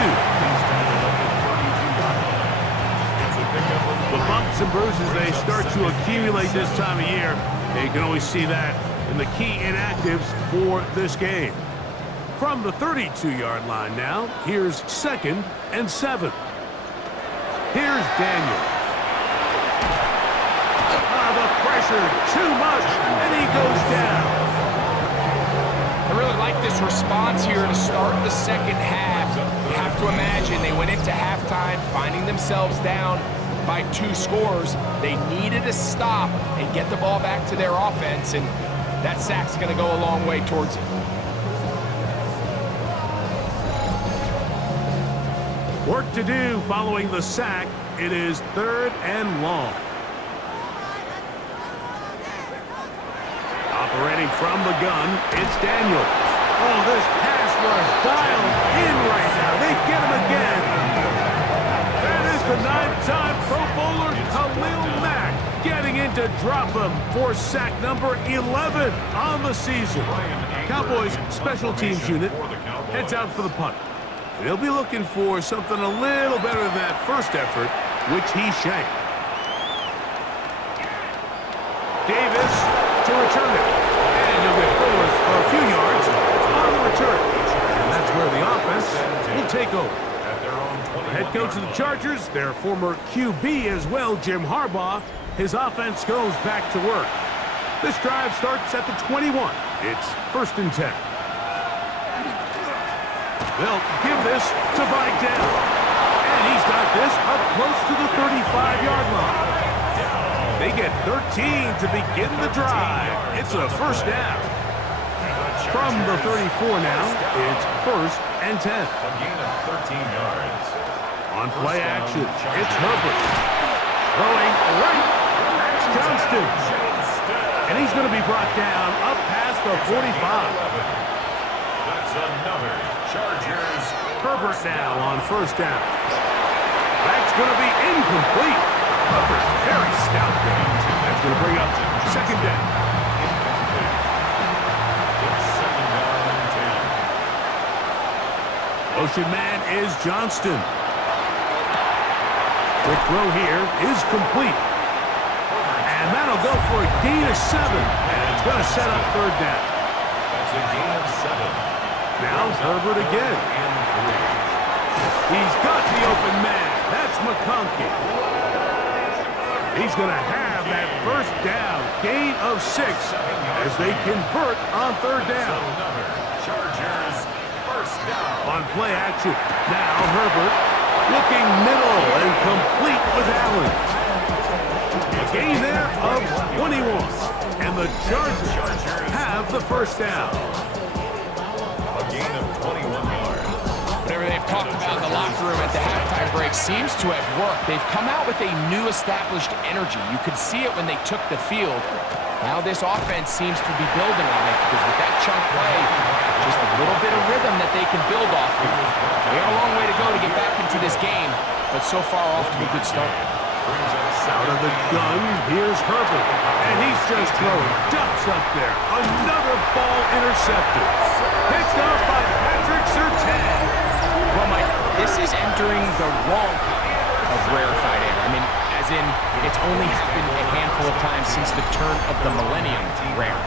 The bumps and bruises, they start to accumulate this time of year. You can always see that in the key inactives for this game. From the 32-yard line now, here's 2nd and 7. Here's Daniels. The pressure, too much, and he goes down. I really like this response here to start the second half. You have to imagine they went into halftime finding themselves down by 2 scores. They needed to stop and get the ball back to their offense, and that sack's going to go a long way towards it. Work to do following the sack. It is 3rd and long. Operating from the gun, it's Daniels. Oh, this pass was dialed in right now. They get him again. That is the 9-time Pro Bowler Khalil Mack getting in to drop him for sack number 11 on the season. Cowboys special teams unit heads out for the punt. They'll be looking for something a little better than that first effort, which he shanked. Davis to return it. And he'll get forward for a few yards on the return. And that's where the offense will take over. The head coach of the Chargers, their former QB as well, Jim Harbaugh, his offense goes back to work. This drive starts at the 21. It's 1st and 10. They'll give this to Vidal. And he's got this up close to the 35-yard line. They get 13 to begin the drive. It's a 1st down. From the 34 now, it's 1st and 10. A gain of 13 yards. On play action, it's Herbert. Throwing right. That's Johnston. And he's going to be brought down up past the 45. That's another Chargers. Herbert now on 1st down. That's going to be incomplete. Herbert's very stout. That's going to bring up 2nd down. It's 2nd down and 10. Motion man is Johnston. Quick throw here is complete. And that'll go for a gain of 7. And it's going to set up 3rd down. That's a gain of 7. Now Herbert again. He's got the open man. That's McConkey. He's going to have that 1st down. Gain of 6 as they convert on 3rd down. Chargers 1st down. On play action. Now Herbert looking middle and complete with Allen. A gain there of 21. And the Chargers have the 1st down. A gain of 21 yards. Whatever they've talked about in the locker room at the halftime break seems to have worked. They've come out with a new established energy. You could see it when they took the field. Now this offense seems to be building on it because with that chunk play, just a little bit of rhythm that they can build off of. They got a long way to go to get back into this game, but so far off to a good start. Out of the gun, here's Herbert. And he's just throwing ducks up there. Another ball intercepted. Picked up by Patrick Surtain. Well, Mike, this is entering the wrong kind of rarefied air. I mean, as in, it's only happened a handful of times since the turn of the millennium rare.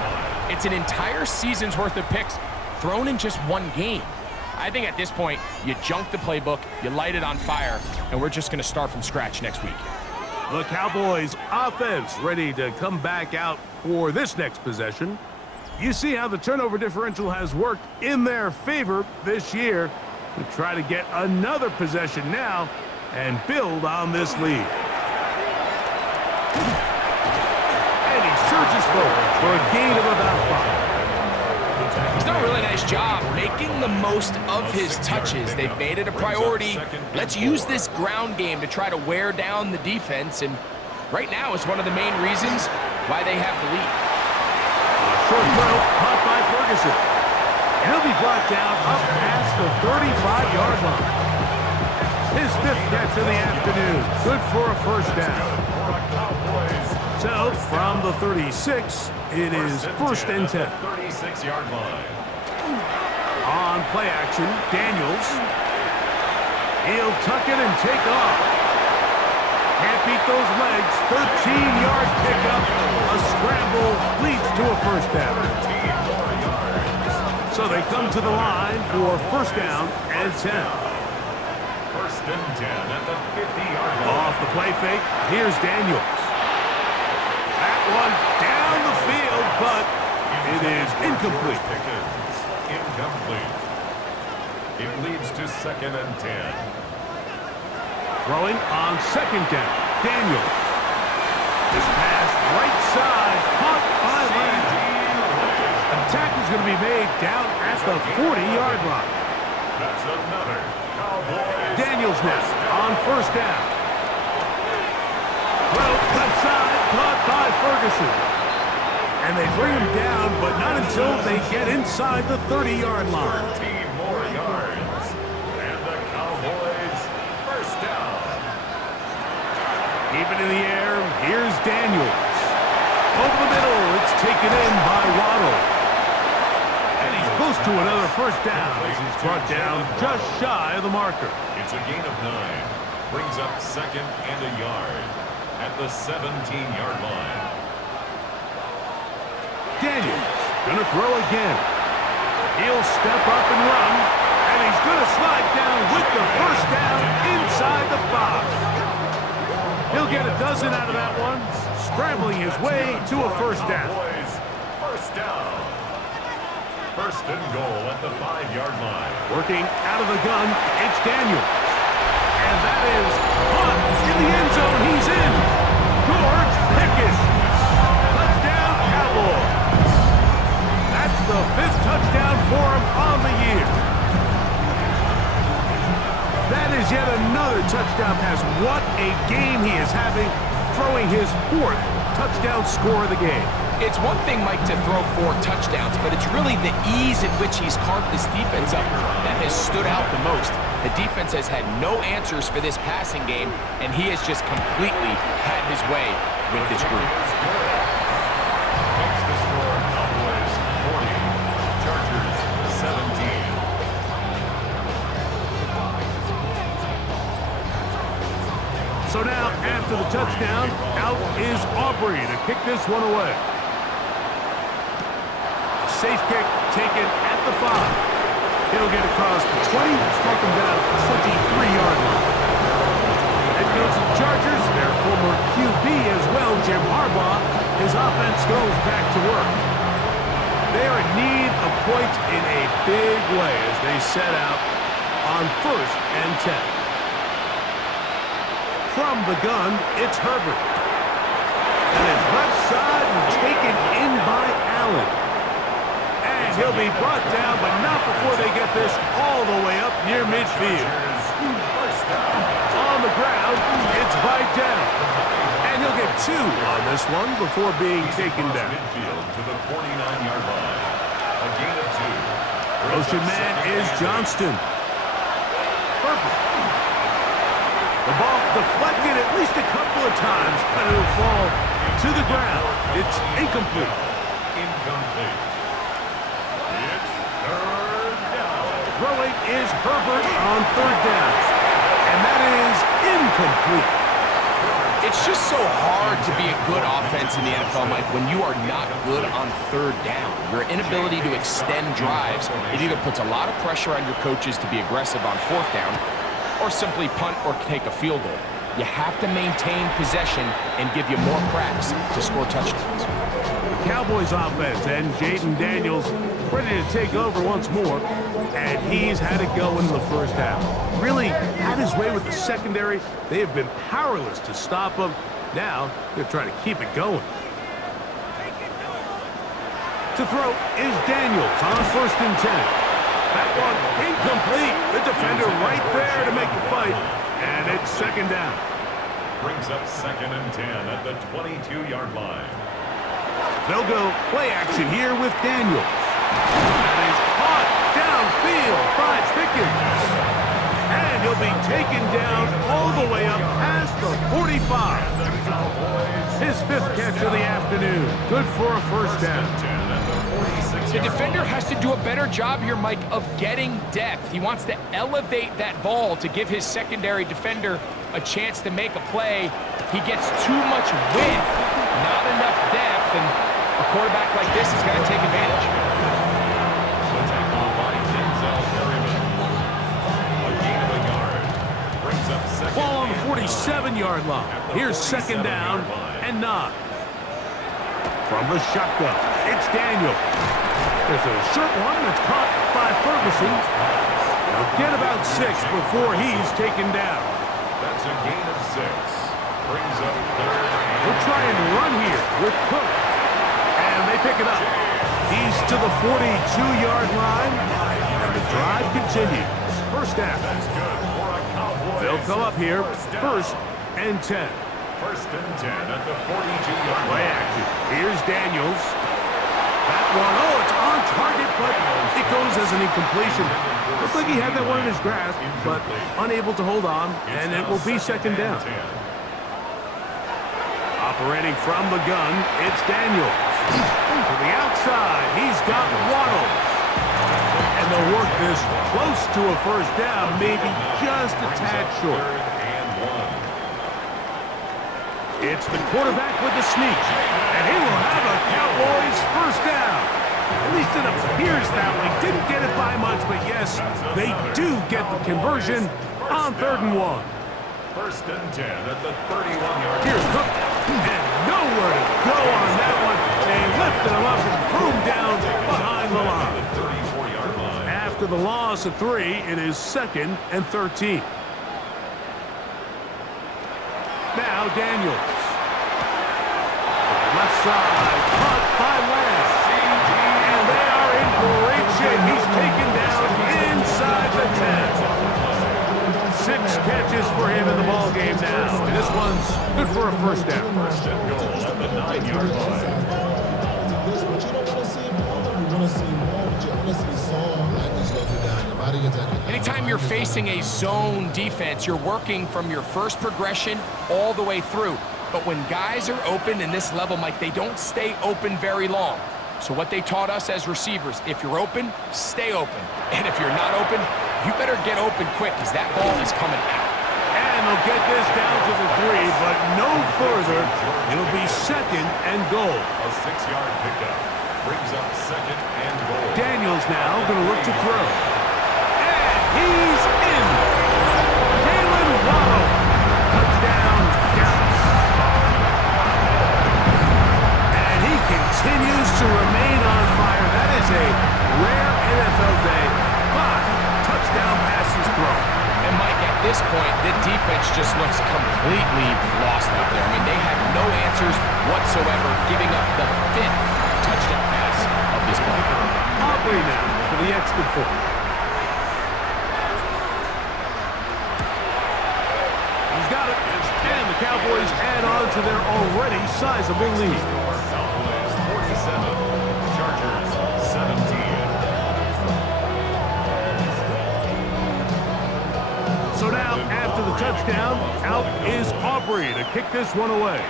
It's an entire season's worth of picks thrown in just one game. I think at this point, you junk the playbook, you light it on fire, and we're just going to start from scratch next week. The Cowboys offense ready to come back out for this next possession. You see how the turnover differential has worked in their favor this year. To try to get another possession now and build on this lead. And he surges forward for a gain of about 5. He's done a really nice job making the most of his touches. They've made it a priority. Let's use this ground game to try to wear down the defense, and right now is one of the main reasons why they have the lead. Short throw caught by Ferguson. And he'll be brought down up past the 35-yard line. His 5th catch of the afternoon. Good for a 1st down. So from the 36, it is 1st and 10. 36-yard line. On play action, Daniels. He'll tuck it and take off. Can't beat those legs. 13-yard pickup. A scramble leads to a 1st down. So they come to the line for 1st down and 10. 1st and 10 at the 50-yard line. Off the play fake, here's Daniels. That one down the field, but it is incomplete. Incomplete. It leads to 2nd and 10. Throwing on 2nd down. Daniel. This pass right side, caught by Lamb. An tackle is going to be made down at the 40-yard line. That's another Cowboys. Daniels now on 1st down. Throw left side, caught by Ferguson. And they bring him down, but not until they get inside the 30-yard line. 13 more yards. And the Cowboys 1st down. Keep it in the air. Here's Daniels. Over the middle. It's taken in by Waddle. And he's close to another 1st down as he's brought down just shy of the marker. It's a gain of 9. Brings up 2nd and a yard at the 17-yard line. Daniels gonna throw again. He'll step up and run. And he's gonna slide down with the 1st down inside the 5. He'll get a dozen out of that one, scrambling his way to a 1st down. Cowboys 1st down. 1st and goal at the 5-yard line. Working out of the gun, it's Daniels. And that is caught in the end zone. He's in. George Pickens. Touchdown, Cowboys. That's the 5th touchdown for him on the year. That is yet another touchdown pass. What a game he is having, throwing his 4th touchdown score of the game. It's one thing, Mike, to throw 4 touchdowns, but it's really the ease at which he's carved this defense up that has stood out the most. The defense has had no answers for this passing game, and he has just completely had his way with this group. Makes the score Cowboys 40, Chargers 17. So now, after the touchdown, out is Aubrey to kick this one away. Safe kick taken at the 5. He'll get across the 20, struck him down at the 23-yard line. Head coach of the Chargers, their former QB as well, Jim Harbaugh, his offense goes back to work. They are in need of points in a big way as they set out on 1st and 10. From the gun, it's Herbert. And his left side taken in by Allen. And he'll be brought down, but not before they get this all the way up near midfield. On the ground, it's Vidal. And he'll get 2 on this one before being taken down. Midfield to the 49-yard line. A gain of 2. Motion man is Johnston. Herbert. The ball deflected at least a couple of times, but it'll fall to the ground. It's incomplete. Incomplete. It's 3rd down. Throwing is Herbert on 3rd down. And that is incomplete. It's just so hard to be a good offense in the NFL, Mike, when you are not good on 3rd down. Your inability to extend drives, it either puts a lot of pressure on your coaches to be aggressive on 4th down, or simply punt or take a field goal. You have to maintain possession and give you more cracks to score touchdowns. The Cowboys offense and Jaden Daniels ready to take over once more, and he's had it go in the 1st half. Really had his way with the secondary. They have been powerless to stop him. Now they're trying to keep it going. To throw is Daniels on 1st and 10. That one incomplete. The defender right there to make the fight. And it's 2nd down. Brings up 2nd and 10 at the 22-yard line. They'll go play action here with Daniels. That is caught downfield by Pickens. And he'll be taken down all the way up past the 45. His 5th catch of the afternoon. Good for a 1st down. The defender has to do a better job here, Mike, of getting depth. He wants to elevate that ball to give his secondary defender a chance to make a play. He gets too much width, not enough depth, and a quarterback like this is going to take advantage. The tackle by Denzel Perryman. A gain of a yard. Brings up 2nd. Ball on the 47-yard line. Here's 2nd down and 9. From the shotgun, it's Daniel. There's a short one that's caught by Ferguson. They'll get about 6 before he's taken down. That's a gain of 6. Brings up third. We'll try and run here with Cook. And they pick it up. He's to the 42-yard line. And the drive continues. First down. That's good for a Cowboys. They'll come up here, first and 10. First and 10 at the 42-yard Play line. action. Here's Daniels. That one, oh, it's on target, but it goes as an incompletion. Looks like he had that one in his grasp, but unable to hold on, and it will be second down. Operating from the gun, it's Daniels. To the outside, he's got Waddle. And they'll work this close to a first down, maybe just a tad short. It's the quarterback with the sneak, and he will have a Cowboys first down. At least it appears that way. Didn't get it by much, but yes, they do get the conversion on 3rd and 1. First and 10 at the 31-yard line. Here's Cook, and nowhere to go on that one. They lifted him up and threw him down behind the line. The 34-yard line. After the loss of 3, it is 2nd and 13. Now Daniels. Left side, caught by Lamb. And they are in great shape. He's taken down inside the 10. 6 catches for him in the ball game now. And this one's good for a first down. First and goal at the 9-yard line. Anytime you're facing a zone defense, you're working from your first progression all the way through. But when guys are open in this level, Mike, they don't stay open very long. So what they taught us as receivers, if you're open, stay open. And if you're not open, you better get open quick because that ball is coming out. And they'll get this down to the 3, but no further. It'll be 2nd and goal. A 6-yard pickup. Brings up 2nd and goal. Daniels now going to look to throw. And he's in. Jalen Waddle. Touchdown, Dallas. And he continues to remain on fire. That is a rare NFL day. 5 touchdown passes thrown. And Mike, at this point, the defense just looks completely lost out there. I mean, they have no answers whatsoever, giving up the 5th touchdown pass of this ball. Aubrey now for the extra point. He's got it. And the Cowboys add on to their already sizable lead. Cowboys 47, Chargers 17. So now, after the touchdown, out is Aubrey to kick this one away.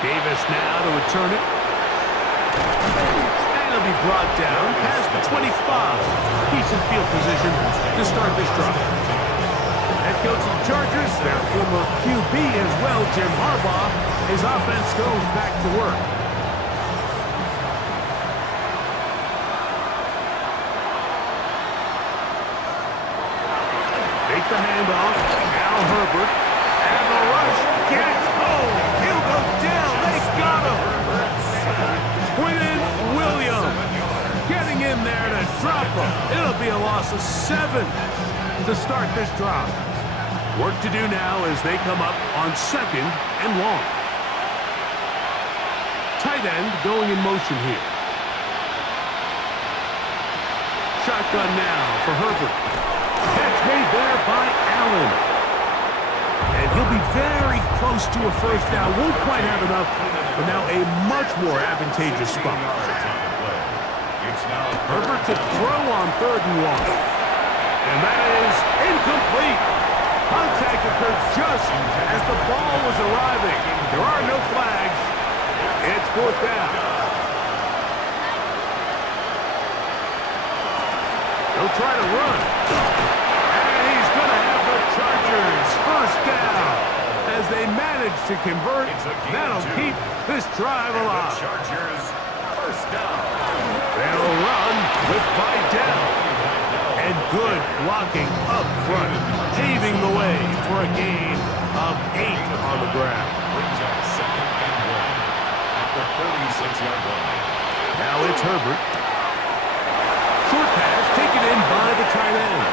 Davis now to return it. And it'll be brought down past the 25. Decent field position to start this drive. Head coach of the Chargers, their former QB as well, Jim Harbaugh. His offense goes back to work. Take the handoff. Al Herbert. And the rush gets home. He'll go down. They got him. Quinn Williams getting in there to drop him. It'll be a loss of 7 to start this drive. Work to do now as they come up on 2nd and long. Tight end going in motion here. Shotgun now for Herbert. Catch made there by Allen. And he'll be very close to a first down. Won't quite have enough, but now a much more advantageous spot. Herbert to throw on 3rd and 1. And that is incomplete. Contact occurred just as the ball was arriving. There are no flags. It's 4th down. They'll try to run. And he's going to have the Chargers first down. As they manage to convert, that'll keep this drive alive. Chargers first down. They'll run with Vidal. And good blocking up front, paving the way for a gain of 8 on the ground. Brings up 2nd and 1. the 46-yard line. Now it's Herbert. Short pass taken in by the tight end.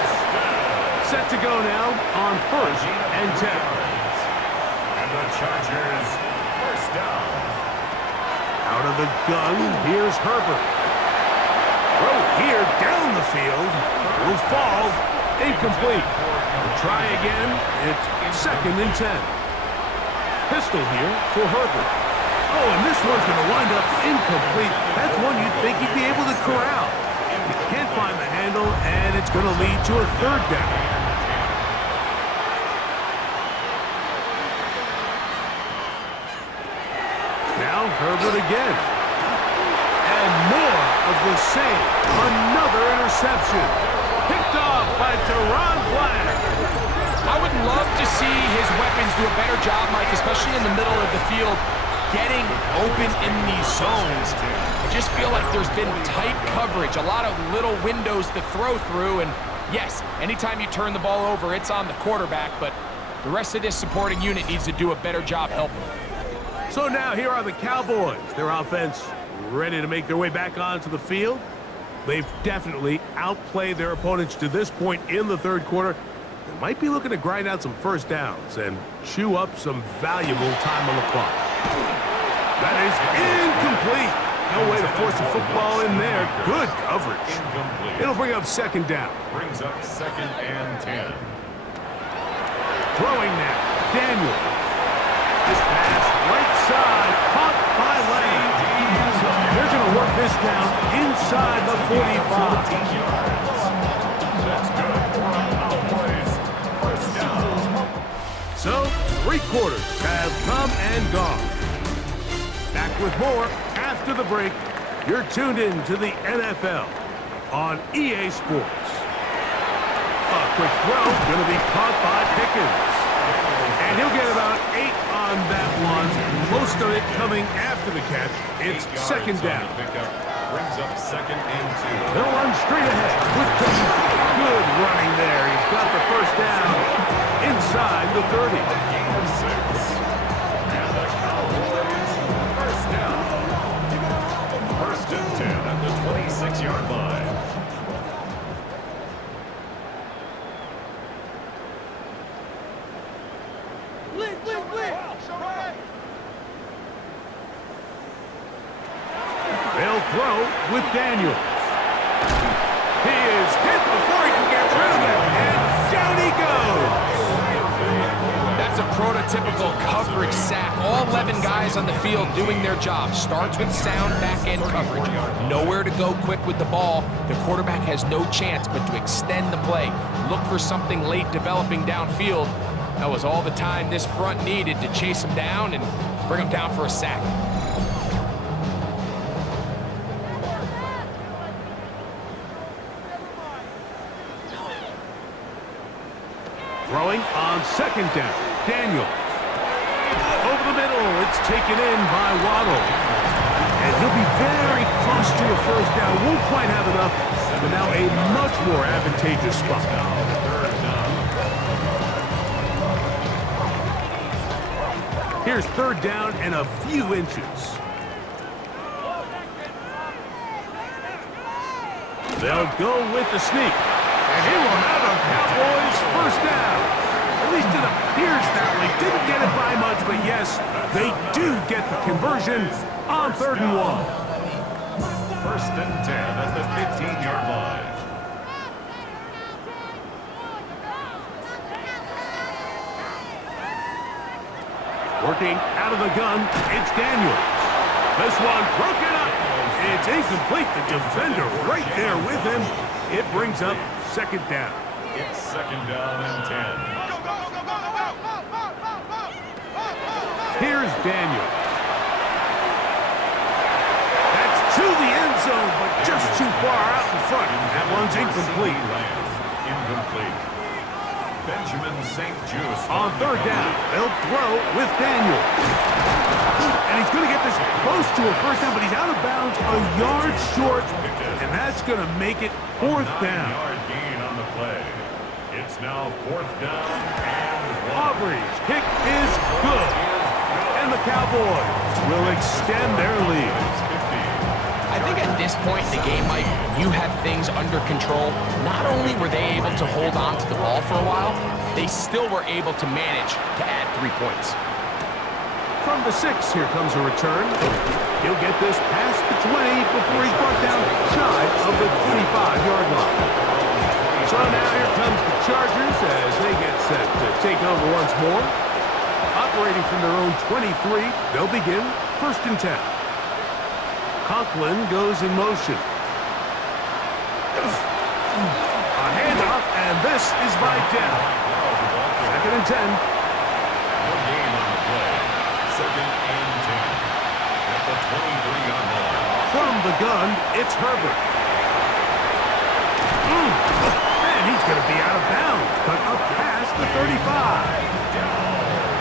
Set to go now on 1st and 10. And the Chargers, first down. Out of the gun, here's Herbert. Throw here down the field. Will fall. Incomplete. Try again. It's 2nd and 10. Pistol here for Herbert. Oh, and this one's going to wind up incomplete. That's one you'd think he'd be able to corral. He can't find the handle, and it's going to lead to a 3rd down. Now Herbert again. And more of the same. Another interception. Picked off by Teron Black. I would love to see his weapons do a better job, Mike, especially in the middle of the field, getting open in these zones. I just feel like there's been tight coverage, a lot of little windows to throw through, and yes, anytime you turn the ball over, it's on the quarterback, but the rest of this supporting unit needs to do a better job helping. So now here are the Cowboys. Their offense ready to make their way back onto the field. They've definitely outplayed their opponents to this point in the 3rd quarter. They might be looking to grind out some 1st downs and chew up some valuable time on the clock. That is incomplete. No way to force the football in there. Good coverage. Incomplete. It'll bring up 2nd down. Brings up 2nd and 10. Throwing now. Daniel. This pass right side. Caught by Lane. They're going to work this down inside the 45. That's good for a Cowboys first down. So, 3 quarters have come and gone. Back with more after the break. You're tuned in to the NFL on EA Sports. A quick throw, going to be caught by Pickens. And he'll get about 8 on that one. Most of it coming after the catch. It's 2nd down. Brings up 2nd and 2. They'll run straight ahead with Pickens. Good running there. He's got the 1st down inside the 30. Gain of 6. And the Cowboys first down. 1st and 10 at the 26-yard line. They'll throw with Daniels. He is hit before he can get rid of it, and down he goes. That's a prototypical coverage sack. All 11 guys on the field doing their job. Starts with sound back-end coverage. Nowhere to go quick with the ball. The quarterback has no chance but to extend the play. Look for something late developing downfield. That was all the time this front needed to chase him down and bring him down for a sack. Throwing on 2nd down. Daniel. Over the middle. It's taken in by Waddle. And he'll be very close to a 1st down. Won't quite have enough, but now a much more advantageous spot. 3rd down. Here's 3rd down and a few inches. They'll go with the sneak. And he will have a Cowboys 1st down. At least it appears that way. Didn't get it by much, but yes, they do get the conversion on 3rd and 1. 1st and 10 at the 15-yard line. Working out of the gun, it's Daniels. This one broken up. It's incomplete. The defender right there with him. It brings up 2nd down. It's 2nd down and 10. Here's Daniels. That's to the end zone, but just too far out in front. That one's incomplete. Incomplete. Benjamin St. Just On 3rd down, they'll throw with Daniels. And he's going to get this close to a 1st down, but he's out of bounds a yard short, and that's going to make it 4th down. 9-yard gain on the play. It's now 4th down and 1. Aubrey's kick is good. And and the Cowboys will extend their lead. I think at this point in the game, Mike, you have things under control. Not only were they able to hold on to the ball for a while, they still were able to manage to add 3 points. From the 6, here comes a return. He'll get this past the 20 before he's brought down shy of the 25-yard line. So now here comes the Chargers as they get set to take over once more. Operating from their own 23, they'll begin 1st and 10. Conklin goes in motion. A handoff, and this is by Dell. 2nd and 10. One game on the play. 2nd and 10. At the 23-yard line. From the gun, it's Herbert. And he's going to be out of bounds, but up past the 35.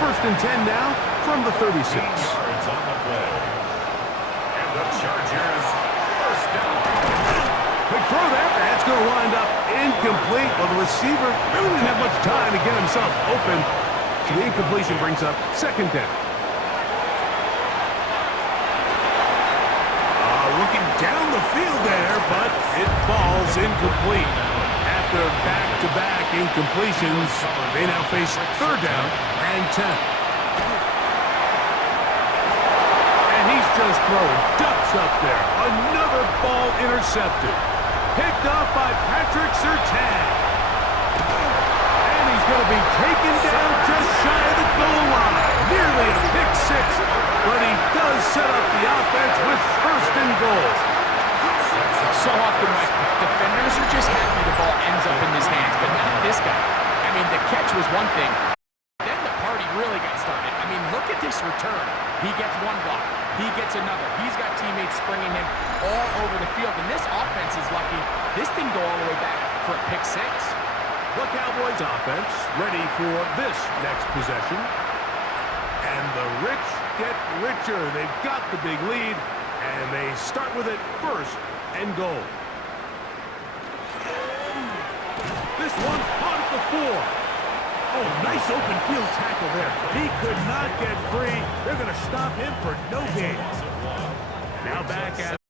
1st and 10 now from the 36. Yards on the play. And the Chargers first down. Quick throw there. That's going to wind up incomplete. Well, the receiver really didn't have much time to get himself open. So the incompletion brings up 2nd down. Looking down the field there, but it falls incomplete. After back-to-back incompletions, they now face 3rd down and 10. And he's just throwing ducks up there. Another ball intercepted. Picked off by Patrick Surtain. And he's going to be taken down just shy of the goal line. Nearly a pick 6, but he does set up the offense with 1st and goal. So often, Mike, defenders are just happy the ball ends up in his hands, but not this guy. I mean, the catch was one thing. Then the party really got started. I mean, look at this return. He gets one block. He gets another. He's got teammates springing him all over the field. And this offense is lucky. This didn't go all the way back for a pick 6. The Cowboys offense ready for this next possession. And the rich get richer. They've got the big lead, and they start with it 1st and goal. This one caught at the 4. Oh, nice open field tackle there. He could not get free. They're going to stop him for no gain. Now back at